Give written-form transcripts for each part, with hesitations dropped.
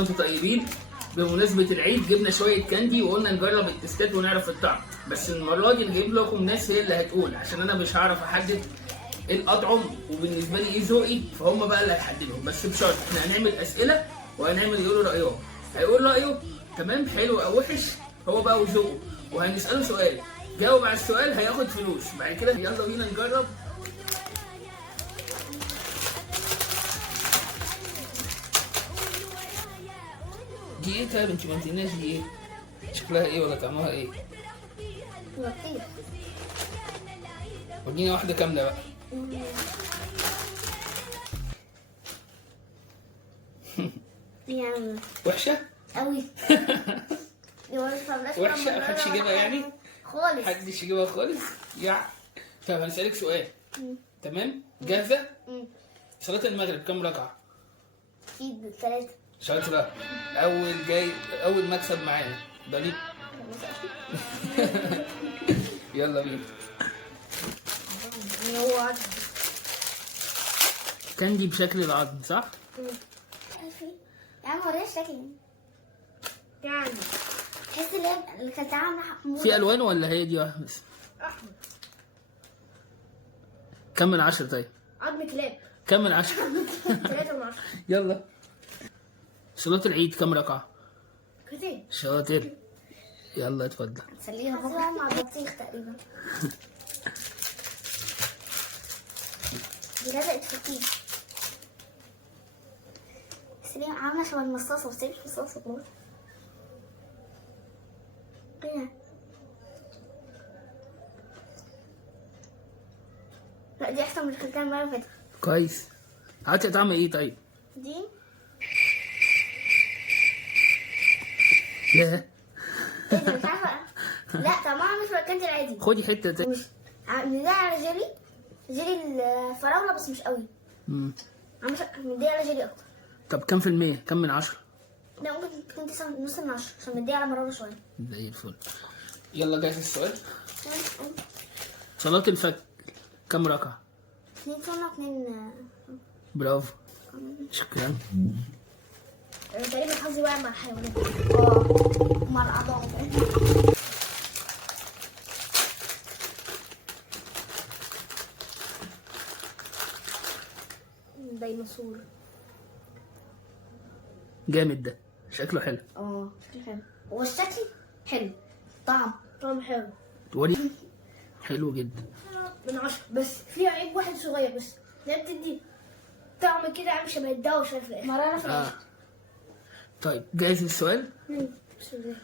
وانتم طيبين. بمناسبة العيد جبنا شوية كاندي وقلنا نجرب التستات ونعرف الطعم، بس المرة دي نجيب لكم ناس هي اللي هتقول، عشان أنا مش هعرف أحدد إيه الأطعم وبالنسبة لي إيه ذوقي، فهم بقى اللي هيحددوا. بس بشرط إحنا هنعمل أسئلة وهنعمل يقولوا رأيهم، هيقول رأيه تمام حلو أو وحش هو بقى وذوقه، وهنسأله سؤال جاوب على السؤال هياخد فلوس. بعد كده يلا بينا نجرب. دي ايه طيب؟ انت ما قلتلناش دي ايه؟ شكلها ايه ولا طعمها ايه؟ لطيف. وريني واحدة كاملة بقى. يعني وحشة؟ قوي. وحشة؟ محدش يجيبها يعني؟ خالص. محدش يجيبها خالص؟ طب هنسألك سؤال. تمام؟ جاهزة؟ صلاة المغرب كام ركعة؟ اكيد 3. شاطرة. أول مكسب معانا ده ليك. يلا بينا. هو كاندي بشكل العظم صح؟ يا عم وريني شكل يعني تحس ان هي اللي كانت عامله حموضه. في ألوان ولا هي دي واحدة بس؟ احمر. كم من 10 طيب؟ عظم كلاب. كم من 10؟ 3 من 10. يلا. صلاة العيد كم ركعة؟ كتير. شاطر. يلا اتفضل. هتسليها بكره مع البطيخ تقريبا. دي لزقت في الكيس. سليم عامله شبه المصاصه بس هي مش مصاصه برضه. لا دي احسن من اللي كلتها المره اللي فاتت. كويس. هاتي طعم ايه طيب؟ دي ياه. ايه ده مش عارفه. لا طعمها مش الكاندي العادي. خدي حتة تاني. مش مديها على جيلي الفراوله بس مش قوي. مديها على جيلي اكتر. طب كم في المية؟ كم من 10؟ لا ممكن تكون 9 نص من 10 عشان مديها على مراوله شويه. زي الفل. يلا جاهز السؤال؟ صلاة الفجر كم ركعة؟ 2 سنه 2. برافو. شكرا. تقريبا حظي واقع مع الحيوانات. مع الاعضاء. ديناصور. جامد ده. شكله حلو. شكله حلو. هو الشكل حلو. طعم حلو. تقولي حلو جدا. من 10 بس في عيب واحد صغير بس. لا بتدي طعم كده عامل شبه الدواء شويه في الاخر. مراره في الاخر. طيب جاهز السؤال؟ بسم الله.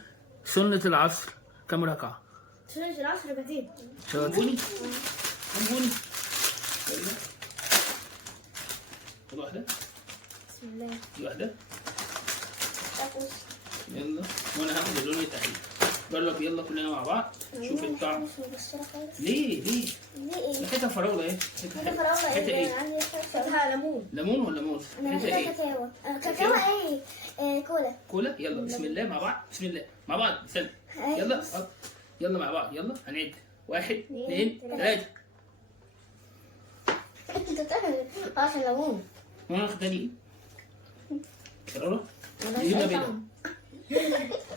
سنة العصر كم ركعة؟ سنة العصر ركعتين. شاطرين. قنبوني. خد واحدة. بسم الله. دي واحدة. يلا وانا هاخد اللون التحليل. جرب يلا كلنا مع بعض. شوف الطعم. ليه؟ ليه ايه؟ ريحتها فراولة اهي. حتة فراولة ايه؟ عندي حتة ليمون. ليمون ولا موز؟ انا ريحتها بحب ايه؟ كاكاو ايه؟ كولا. كولا. يلا بسم الله مع بعض. بسم الله مع بعض. استنى. يلا يلا مع بعض. يلا هنعد 1 2 3. انت بتعمل عشان ليمون. وانا واخد تاني ايه؟ فراولة؟ جبنة بيضاء.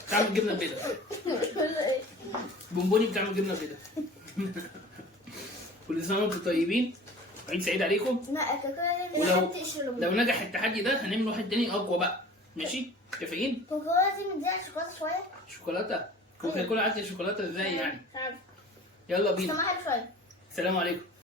بتعمل جبنة بيضاء. بونبوني بتعمل جبنة بيضاء. كل سنة وانتم طيبين. عيد سعيد عليكم. لا الكاكاو لو نجح التحدي ده هنعمل واحد تاني اقوى بقى. ماشي؟ متفقين؟ كوكولا دي مديها شوكولاته شويه. شوكولاته؟ كوكا كولا عايزه شوكولاته ازاي يعني؟ مش عارف. يلا بينا. بس طعمها حلو شويه. السلام عليكم.